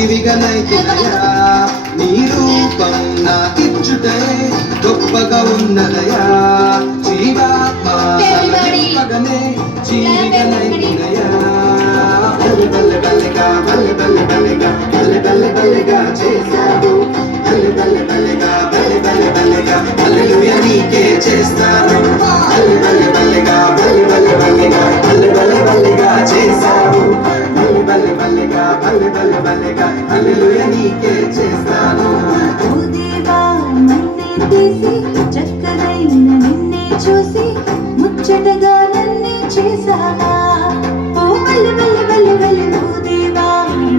జీవిగనైతినయా నీ రూపం నాకిచ్చుటే గొప్పగా ఉన్నదయా జీవాత్మనే జీవిగనైతినయా బల్లి బల్లి బల్లిగా బల్లి బల్లి బల్లిగా బల్లి బల్లి బల్లిగా చేశావు బల్లి బల్లి బల్లిగా బల్లి బల్లి బల్లిగా హల్లెలూయా నీకే చేస్తాను బల్లి బల్లి బల్లిగా బల్లి బల్లి బల్లిగా బల్లి బల్లి బల్లిగా చేశావు బల్లి బల్లి బల్లిగా బల్లి బల్లి బల్లిగా హల్లెలూయా నీకే చేస్తాను ఓ దేవా మన్నే తీసి చక్కనైన నిన్నే చూసి ముచ్చటగా నన్నే చేసావా ఓ బల్లి బల్లి బల్లి బల్లి ఓ దేవా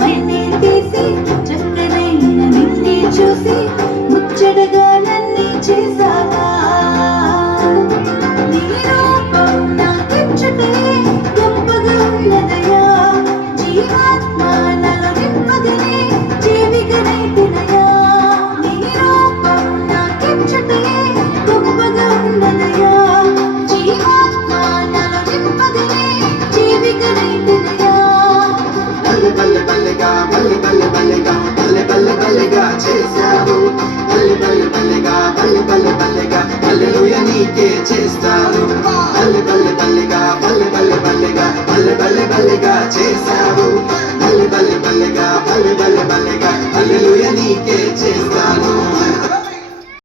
మన్నే తీసి చక్కనైన నిన్నే చూసి ముచ్చటగా నన్నే చేసావా నీ రూపం నాకిచ్చుటే గొప్పగా ఉన్నదయా జీవాత్మ నన్ను నింపగనే జీవిగనైతినయా నీ రూపం నాకిచ్చుటే గొప్పగా ఉన్నదయా జీవాత్మ నన్ను నింపగనే జీవిగనైతినయా బల్లి బల్లి బల్లిగా బల్లి బల్లి బల్లిగా బల్లి బల్లి బల్లిగా చేశావు బల్లి బల్లి బల్లిగా బల్లి బల్లి బల్లిగా హల్లెలూయా నీకే చేస్తాను బల్లి బల్లి బల్లిగా బల్లి బల్లి బల్లిగా బల్లి బల్లి బల్లిగా చేశావు బల్లి బల్లి బల్లిగా బల్లి బల్లి